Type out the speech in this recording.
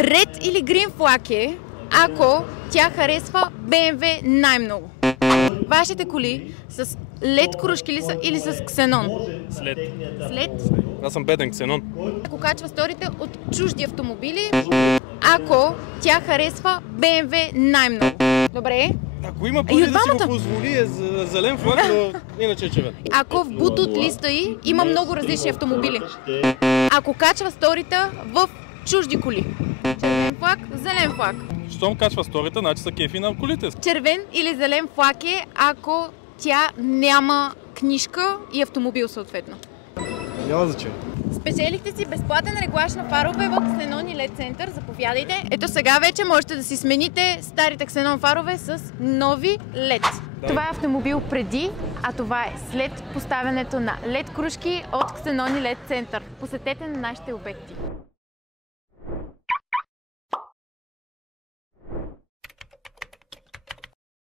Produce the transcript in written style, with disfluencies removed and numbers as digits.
Red или green флаг е, ако тя харесва BMW най-много. Вашите коли с LED кружки ли са или с ксенон? След. След? Аз съм беден ксенон. Ако качва сторите от чужди автомобили, ако тя харесва BMW най-много. Добре? Ако има пари да си го позволи е за зелен флаг, но иначе е червен. Ако в бутут листа й има много различни автомобили. Ако качва сторита в чужди коли. Червен флаг, зелен флаг. Щом качва сторите, значи са кефи на колите. Червен или зелен флаг е, ако тя няма книжка и автомобил съответно. Няма значение. Спечелихте си безплатен реглаж на фарове в Ксенон и LED Center. Заповядайте. Ето сега вече можете да си смените старите Ксенон фарове с нови LED. Да. Това е автомобил преди, а това е след поставянето на LED кружки от Ксенон и LED Center. Посетете на нашите обекти.